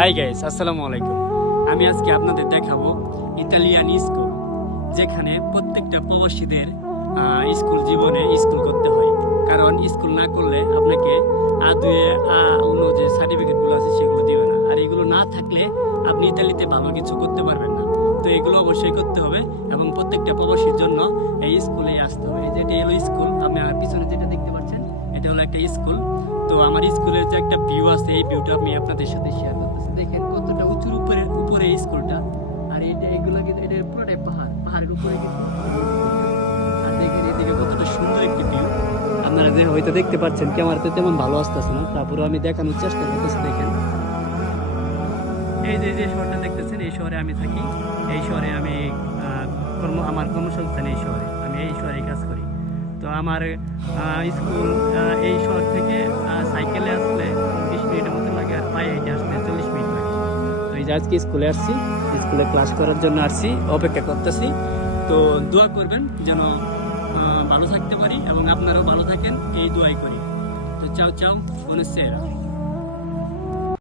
Hi guys, আসসালামু আলাইকুম। আমি আজকে আপনাদের দেখাবো ইতালিয়ান স্কুল, যেখানে প্রত্যেকটা প্রবাসীদের স্কুল জীবনে স্কুল করতে হয়। কারণ স্কুল না করলে আপনাকে অন্য যে সার্টিফিকেটগুলো আছে সেগুলো দিবে না, আর এগুলো না থাকলে আপনি ইতালিতে ভালো কিছু করতে পারবেন না। তো এগুলো অবশ্যই করতে হবে এবং প্রত্যেকটা প্রবাসীর জন্য এই স্কুলে আসতে হবে। যেটা হলো স্কুল, আপনি পিছনে যেটা দেখতে পাচ্ছেন এটা হলো একটা স্কুল। তো আমার স্কুলের যে একটা ভিউ আছে, এই ভিউটা আমি আপনাদের সাথে শেয়ার করতেছি। দেখেন কতটা উঁচুর উপরে এই স্কুলটা, আর এগুলো কিন্তু এটা পুরোটাই পাহাড়ের উপরে কিন্তু। আর দেখেন এদিকে কতটা সুন্দর একটি ভিউ। আপনারা যে হয়তো দেখতে পাচ্ছেন, ক্যামেরাতে তেমন ভালো আসতেছে না, তারপরে আমি দেখানোর চেষ্টা করতেছি। দেখেন এই যে শহরটা দেখতেছেন, এই শহরে আমি থাকি। এই শহরে আমি আমার কর্মসংস্থান এই শহরে, আমি এই শহরে কাজ করি। তো আমার স্কুল এই শহর থেকে সাইকেলে আসলে 20 মিনিটের মতো লাগে, আর পায়ে হেঁটে আসলে 40 মিনিট লাগে। তো এই যে আজকে স্কুলে আসছি, স্কুলে ক্লাস করার জন্য আসছি, অপেক্ষা করতেছি। তো দোয়া করবেন যেন ভালো থাকতে পারি এবং আপনারাও ভালো থাকেন, এই দোয়াই করি। তো চাও চাও, বুonasera।